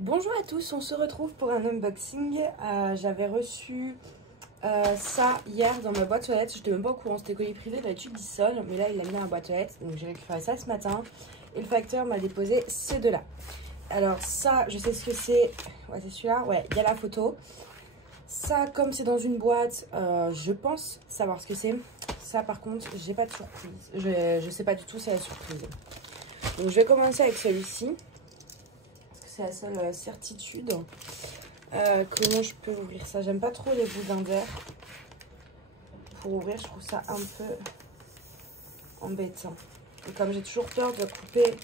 Bonjour à tous, on se retrouve pour un unboxing. J'avais reçu ça hier dans ma boîte aux lettres. Je n'étais même pas au courant, c'était colis privé, d'habitude il sonne, mais là il l'a mis dans la boîte aux lettres. Donc j'ai récupéré ça ce matin et le facteur m'a déposé ces deux-là. Alors ça, je sais ce que c'est. Ouais, c'est celui-là. Ouais, il y a la photo. Ça, comme c'est dans une boîte, je pense savoir ce que c'est. Ça par contre, j'ai pas de surprise. Je sais pas du tout si c'est la surprise. Donc je vais commencer avec celui-ci. C'est la seule certitude. Comment je peux ouvrir ça? J'aime pas trop les boudins d'air. Pour ouvrir, je trouve ça un peu embêtant. Et comme j'ai toujours peur de couper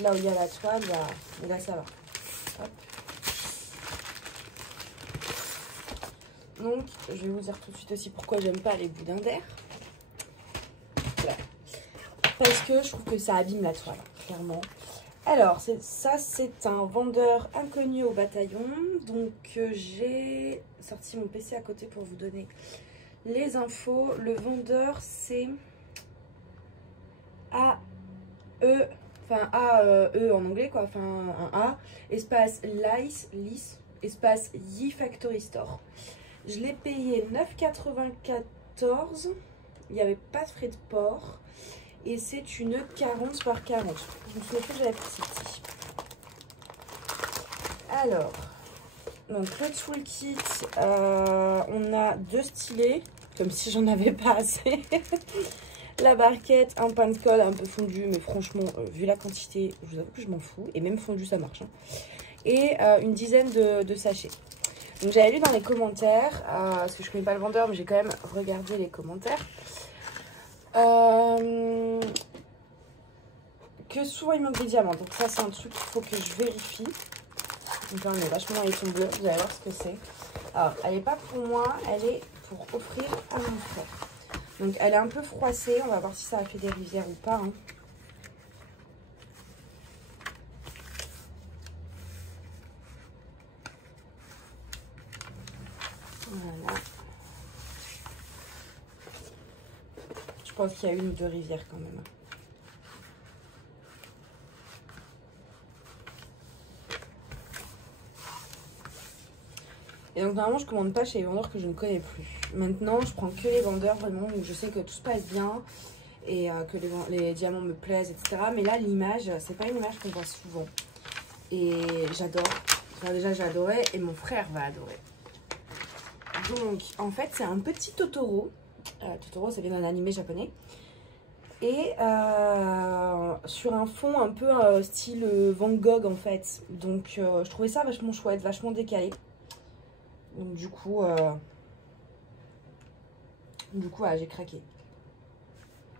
là où il y a la toile, bah, là ça va. Hop. Donc, je vais vous dire tout de suite aussi pourquoi j'aime pas les boudins d'air. Voilà. Parce que je trouve que ça abîme la toile, clairement. Alors, ça, c'est un vendeur inconnu au bataillon. Donc, j'ai sorti mon PC à côté pour vous donner les infos. Le vendeur, c'est A-E, enfin A-E en anglais, quoi. Enfin, un A, espace Lice, espace Yi Factory Store. Je l'ai payé 9,94 €. Il n'y avait pas de frais de port. Et c'est une 40 par 40. Je me souviens plus que j'avais pris celle-ci. Alors, donc le toolkit, on a deux stylets, comme si j'en avais pas assez. La barquette, un pain de colle un peu fondu, mais franchement, vu la quantité, je vous avoue que je m'en fous. Et même fondu, ça marche. Hein. Et une dizaine de sachets. Donc j'avais lu dans les commentaires, parce que je connais pas le vendeur, mais j'ai quand même regardé les commentaires. Que souvent il manque des diamants, donc ça c'est un truc qu'il faut que je vérifie. Donc là on est vachement dans les tons bleus, vous allez voir ce que c'est. Alors elle n'est pas pour moi, elle est pour offrir à mon frère. Donc elle est un peu froissée, on va voir si ça a fait des rivières ou pas. Hein. Voilà. Je pense qu'il y a une ou deux rivières quand même. Et donc normalement je commande pas chez les vendeurs que je ne connais plus. Maintenant je prends que les vendeurs vraiment où je sais que tout se passe bien et que les diamants me plaisent, etc. Mais là l'image, c'est pas une image qu'on voit souvent. Et j'adore. Enfin, déjà j'ai adoré et mon frère va adorer. Donc en fait c'est un petit Totoro. Totoro ça vient d'un animé japonais. Et sur un fond un peu style Van Gogh en fait. Donc je trouvais ça vachement chouette, vachement décalé. Donc du coup voilà, j'ai craqué.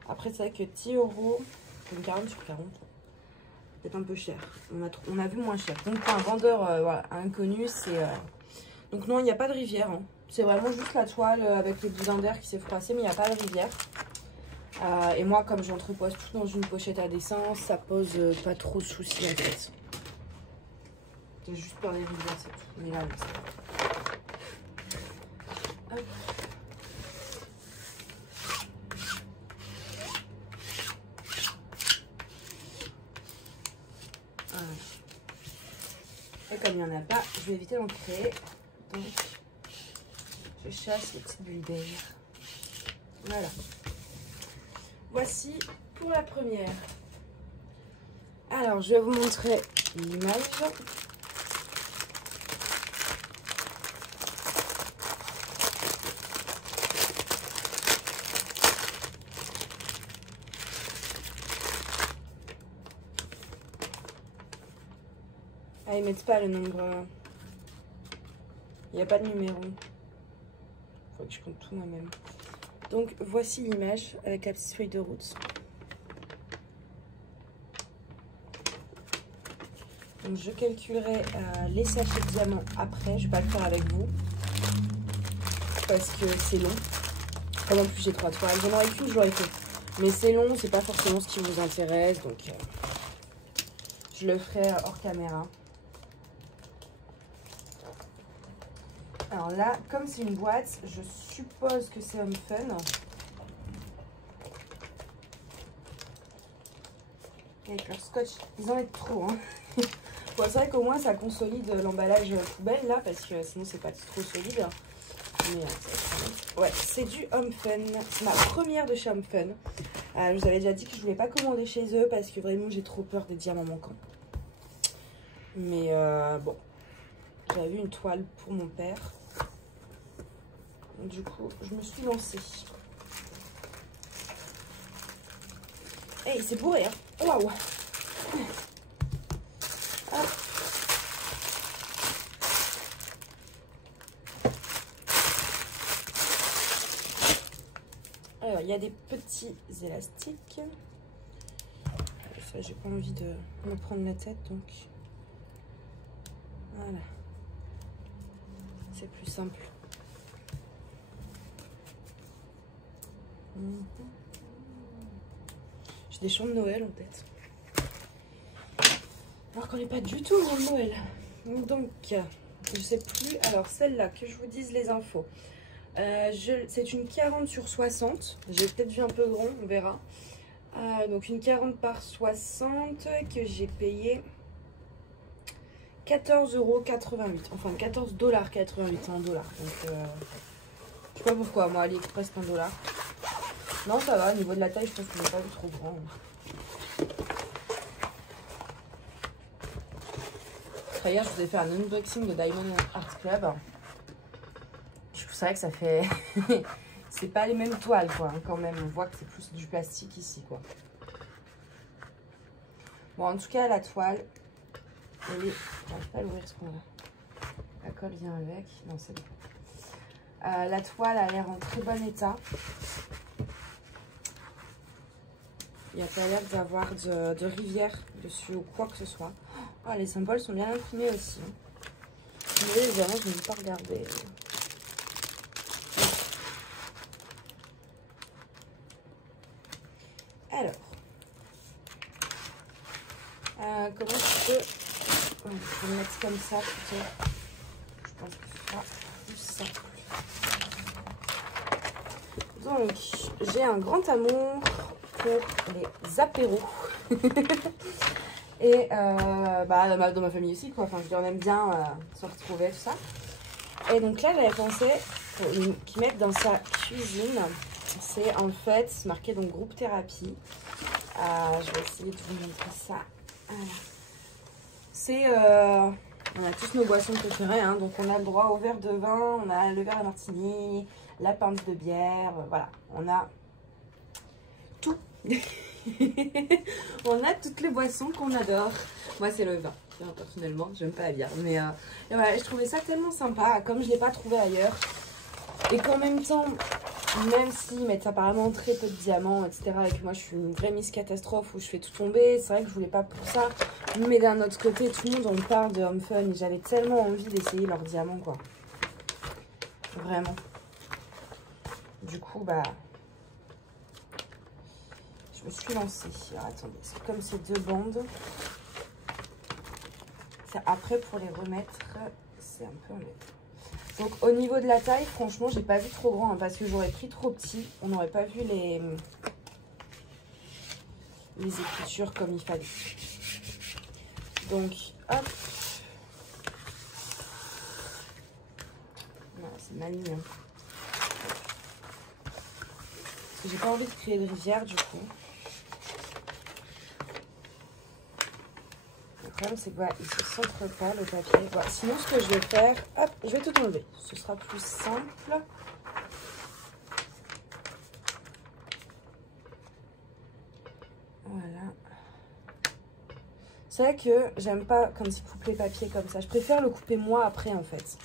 Après c'est vrai que 10 €, comme 40 sur 40, peut-être un peu cher. On a vu moins cher. Donc pour un vendeur voilà, inconnu, c'est... Donc non, il n'y a pas de rivière. Hein. C'est vraiment juste la toile avec les boudins d'air qui s'est froissé, mais il n'y a pas de rivière. Et moi, comme j'entrepose tout dans une pochette à dessin, ça pose pas trop de soucis en fait. J'ai juste peur des rivières, c'est tout. Mais là, c'est pas. Hop. Voilà. Et comme il n'y en a pas, je vais éviter d'en créer. Donc, je chasse les petites bulles d'air. Voilà. Voici pour la première. Alors, je vais vous montrer l'image. Ah, ils mettent pas le nombre. Il n'y a pas de numéro. Faut que je compte tout moi-même. Donc voici l'image avec la petite feuille de route. Donc je calculerai les sachets de diamants après. Je vais pas le faire avec vous parce que c'est long. Comme en plus j'ai 3 toiles. J'en aurais qu'une, je l'aurais fait. Mais c'est long, c'est pas forcément ce qui vous intéresse. Donc je le ferai hors caméra. Alors là, comme c'est une boîte, je suppose que c'est Home Fun. Avec leur scotch, ils en mettent trop. Hein. Faut Bon, c'est vrai qu'au moins ça consolide l'emballage poubelle là, parce que sinon c'est pas trop solide. Mais ouais, c'est du Home Fun. C'est ma première de chez Home Fun. Je vous avais déjà dit que je voulais pas commander chez eux parce que vraiment j'ai trop peur des diamants manquants. Mais bon, j'avais vu une toile pour mon père. Du coup, je me suis lancée. Hey, c'est bourré, hein. Waouh. Alors, il y a des petits élastiques. Ça, j'ai pas envie de me prendre la tête, donc voilà. C'est plus simple. J'ai des chants de Noël en tête. Alors qu'on n'est pas du tout au moment de Noël. Donc, je sais plus. Alors, celle-là, que je vous dise les infos. C'est une 40 sur 60. J'ai peut-être vu un peu grand, on verra. Donc, une 40 par 60 que j'ai payé 14,88 €. Enfin, 14,88 $, en dollars. Donc, je sais pas pourquoi. Moi, AliExpress, c'est $1. Non, ça va. Au niveau de la taille, je pense que c'est pas trop grand. Hier, je vous ai fait un unboxing de Diamond Art Club. C'est vrai que ça fait... c'est pas les mêmes toiles, quoi, hein, quand même. On voit que c'est plus du plastique ici, quoi. Bon, en tout cas, la toile... Elle est... J'arrive pas à l'ouvrir, ce qu'on a. La colle vient avec. Non, c'est bon. La toile a l'air en très bon état. Il n'y a pas l'air d'avoir de rivière dessus ou quoi que ce soit. Oh, les symboles sont bien imprimés aussi. Mais évidemment, je ne vais pas regarder. Alors, comment je peux... Je vais le mettre comme ça plutôt. Je pense que ce sera plus simple. Donc, j'ai un grand amour pour les apéros. Et dans ma famille aussi, quoi. Enfin, je veux dire, on aime bien se retrouver, tout ça. Et donc là, j'avais pensé qu'ils mettent dans sa cuisine. C'est en fait marqué donc groupe thérapie. Je vais essayer de vous montrer ça. Voilà. C'est... on a tous nos boissons préférées, hein. Donc on a le droit au verre de vin, on a le verre à martini, la pinte de bière, voilà. On a tout. On a toutes les boissons qu'on adore. Moi, c'est le vin. Personnellement, j'aime pas la bière. Mais voilà, je trouvais ça tellement sympa, comme je ne l'ai pas trouvé ailleurs. Et qu'en même temps, même s'ils mettent apparemment très peu de diamants, etc. Et que moi, je suis une vraie Miss Catastrophe où je fais tout tomber. C'est vrai que je voulais pas pour ça. Mais d'un autre côté, tout le monde en parle de Home Fun. Et j'avais tellement envie d'essayer leurs diamants, quoi. Vraiment. Du coup, bah... je me suis lancée. Alors, attendez, c'est comme ces deux bandes. Après, pour les remettre, c'est un peu embêtant. Donc, au niveau de la taille, franchement, j'ai pas vu trop grand, hein, parce que j'aurais pris trop petit. On n'aurait pas vu les écritures comme il fallait. Donc, hop. Voilà, c'est mal mis. Hein. J'ai pas envie de créer de rivière, du coup. Le problème, c'est que voilà, il se centre pas le papier. Voilà. Sinon, ce que je vais faire, hop, je vais tout enlever. Ce sera plus simple. Voilà. C'est vrai que j'aime pas quand ils coupent les papiers comme ça. Je préfère le couper moi après, en fait.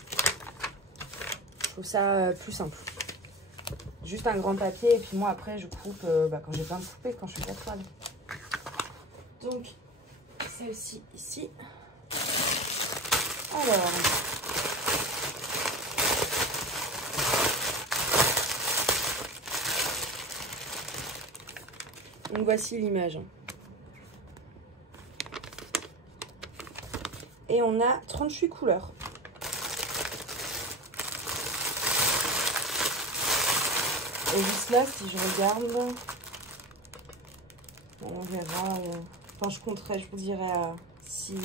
Je trouve ça plus simple. Juste un grand papier et puis moi après je coupe quand j'ai besoin de couper, quand je fais la toile. Donc celle-ci ici. Alors, donc voici l'image. Et on a 38 couleurs. Et juste là, si je regarde, on verra. Enfin, je compterai, je vous dirai si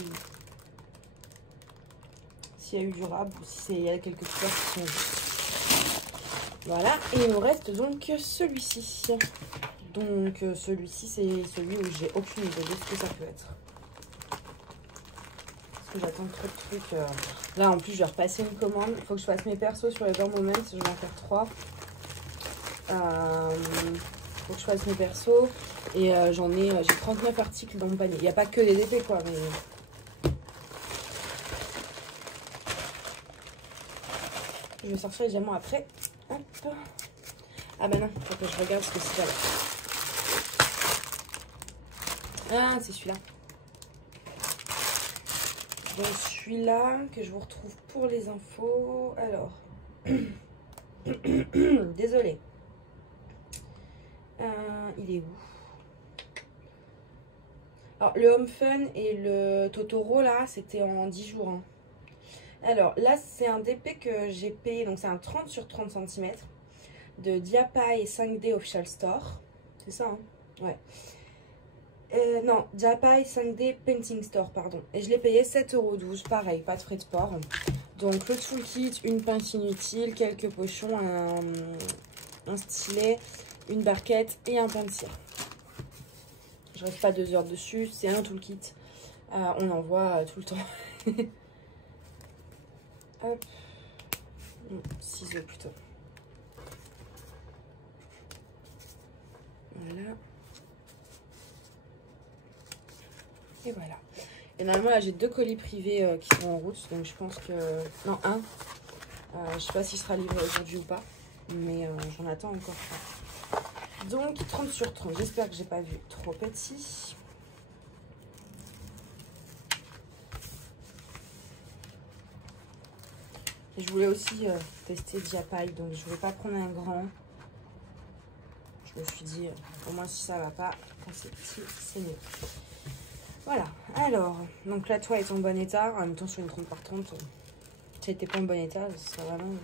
s'il y a eu du rab ou s'il y a quelques couleurs qui sont justes. Voilà, et il nous reste donc celui-ci. Donc celui-ci, c'est celui où j'ai aucune idée de ce que ça peut être. Parce que j'attends trop de trucs. Là, en plus, je vais repasser une commande. Il faut que je fasse mes persos sur les Bare Moments. Je vais en faire 3. Faut que je fasse mes persos. Et j'ai 39 articles dans mon panier. Il n'y a pas que des DP, quoi. Mais... je vais sortir les diamants après. Hop. Ah bah non, faut que je regarde ce que c'est là. Ah, c'est celui-là. Donc celui-là que je vous retrouve pour les infos. Alors, désolée. Il est où? Alors, le Home Fun et le Totoro, là, c'était en 10 jours. Hein. Alors, là, c'est un DP que j'ai payé. Donc, c'est un 30 sur 30 cm de Diapai 5D Official Store. C'est ça, hein? Ouais. Non, Diapai 5D Painting Store, pardon. Et je l'ai payé 7,12 €. Pareil, pas de frais de port. Donc, le toolkit, une pince inutile, quelques pochons, un stylet, une barquette et un pain de cire. Je reste pas 2 heures dessus, c'est un toolkit. On en voit tout le temps. Hop. Ciseaux plutôt. Voilà. Et voilà. Et normalement là j'ai 2 colis privés qui sont en route. Donc je pense que... non, un. Je sais pas s'il sera livré aujourd'hui ou pas. Mais j'en attends encore. Donc 30 sur 30. J'espère que j'ai pas vu trop petit. Et je voulais aussi tester Diapai. Donc je voulais pas prendre un grand. Je me suis dit, au moins si ça va pas, quand c'est petit, c'est mieux. Voilà, alors, donc la toile est en bon état. En même temps, sur une 30 par 30, si elle n'était pas en bon état, c'est vraiment...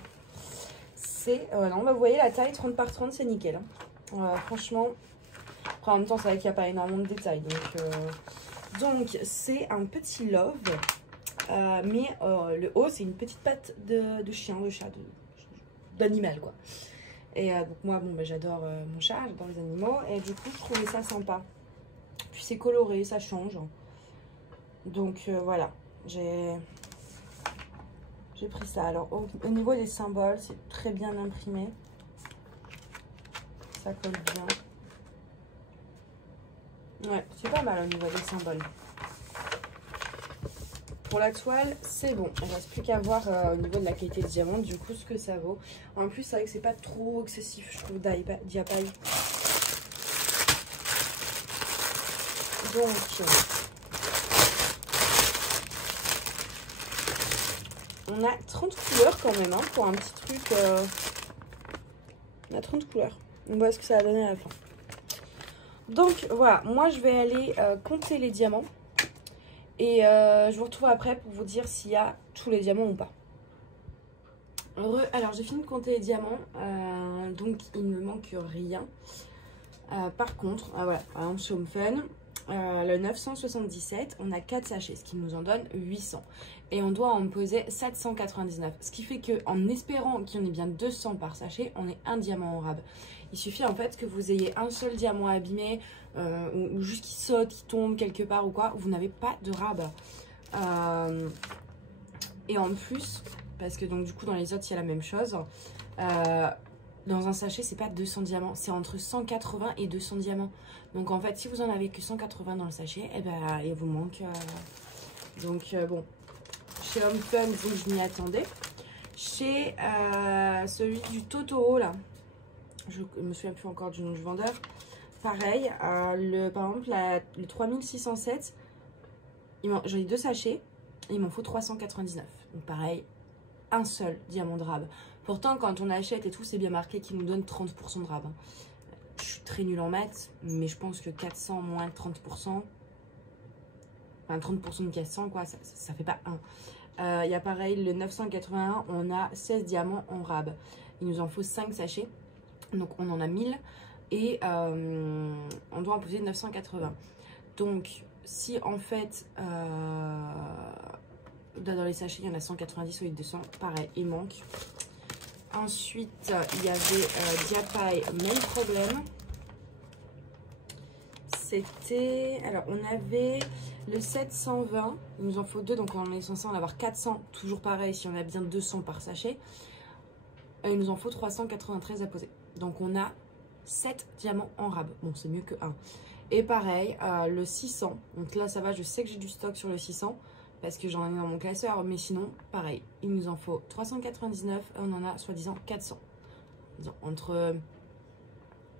c'est... non, bah, vous voyez, la taille 30 par 30, c'est nickel. Hein. Franchement, après, en même temps, c'est vrai qu'il n'y a pas énormément de détails. Donc c'est un petit love. Mais le haut, c'est une petite patte de chien, de chat, d'animal, quoi. Et donc moi, bon, bah, j'adore mon chat, j'adore les animaux. Et du coup, je trouvais ça sympa. Puis c'est coloré, ça change. Donc voilà, j'ai pris ça. Alors au niveau des symboles, c'est très bien imprimé. Ça colle bien. Ouais, c'est pas mal au niveau des symboles. Pour la toile, c'est bon. Il ne reste plus qu'à voir au niveau de la qualité de diamant, du coup, ce que ça vaut. En plus, c'est vrai que c'est pas trop excessif, je trouve, Diapai. Donc, on a 30 couleurs quand même, hein, pour un petit truc. On a 30 couleurs. On voit ce que ça va donner à la fin. Donc, voilà. Moi, je vais aller compter les diamants. Et je vous retrouve après pour vous dire s'il y a tous les diamants ou pas. Alors j'ai fini de compter les diamants, donc il ne me manque rien. Par contre, voilà, par exemple chez Home Fun, le 977, on a 4 sachets, ce qui nous en donne 800. Et on doit en poser 799. Ce qui fait qu'en espérant qu'il y en ait bien 200 par sachet, on est un diamant en rab. Il suffit en fait que vous ayez un seul diamant abîmé, ou juste qui saute, qui tombe quelque part ou quoi, vous n'avez pas de rab. Et en plus, parce que donc du coup dans les autres il y a la même chose, dans un sachet c'est pas 200 diamants, c'est entre 180 et 200 diamants. Donc en fait si vous en avez que 180 dans le sachet, et ben il vous manque. Donc bon, chez Home Fun je m'y attendais. Chez celui du Totoro là, je me souviens plus encore du nom du vendeur. Pareil, par exemple, le 3607, j'en ai 2 sachets, et il m'en faut 399. Donc pareil, un seul diamant de rab. Pourtant, quand on achète et tout, c'est bien marqué qu'il nous donne 30% de rab. Hein. Je suis très nulle en maths, mais je pense que 400 moins 30%, enfin 30% de 400, quoi, ça fait pas 1. Il y a pareil, le 981, on a 16 diamants en rab. Il nous en faut 5 sachets, donc on en a 1000. Et on doit en poser 980. Donc si en fait Là, dans les sachets, il y en a 190 au litre 200. Pareil, il manque. Ensuite, il y avait Diapaï, même problème. C'était... Alors, on avait le 720. Il nous en faut 2, donc on est censé en avoir 400. Toujours pareil, si on a bien 200 par sachet. Il nous en faut 393 à poser. Donc, on a 7 diamants en rab. Bon, c'est mieux que 1. Et pareil, le 600. Donc là, ça va, je sais que j'ai du stock sur le 600. Parce que j'en ai dans mon classeur. Mais sinon, pareil, il nous en faut 399. Et on en a, soi-disant, 400. Entre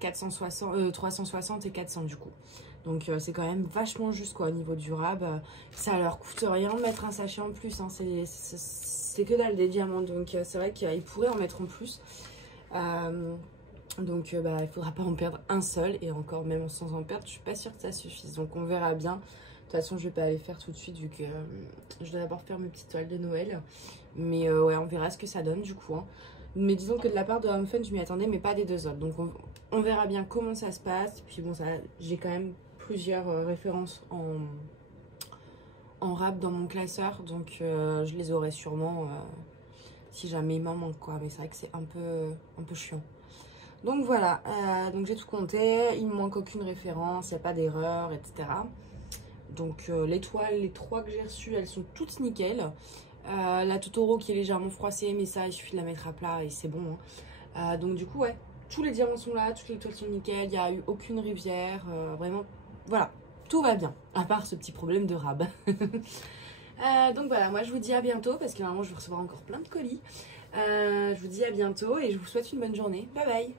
360 et 400 du coup. Donc c'est quand même vachement juste quoi au niveau du rab. Ça leur coûte rien de mettre un sachet en plus. Hein. C'est que dalle des diamants. Donc c'est vrai qu'ils pourraient en mettre en plus. Donc il faudra pas en perdre un seul. Et encore même sans en perdre, je suis pas sûre que ça suffise. Donc on verra bien. De toute façon je vais pas les faire tout de suite vu que je dois d'abord faire mes petites toiles de Noël. Mais ouais, on verra ce que ça donne du coup. Hein. Mais disons que de la part de Home Fun, je m'y attendais, mais pas des deux autres. Donc on verra bien comment ça se passe. Puis bon, j'ai quand même plusieurs références en rab dans mon classeur. Donc je les aurai sûrement si jamais il m'en manque quoi. Mais c'est vrai que c'est un peu chiant. Donc voilà, donc j'ai tout compté. Il me manque aucune référence, il n'y a pas d'erreur, etc. Donc les toiles, les 3 que j'ai reçues, elles sont toutes nickel. La Totoro qui est légèrement froissée, mais ça il suffit de la mettre à plat et c'est bon. Hein. Donc du coup ouais, tous les diamants sont là, toutes les toiles sont nickel, il n'y a eu aucune rivière, vraiment, voilà, tout va bien, à part ce petit problème de rab. Donc voilà, moi je vous dis à bientôt, parce que normalement je vais recevoir encore plein de colis. Je vous dis à bientôt et je vous souhaite une bonne journée, bye bye.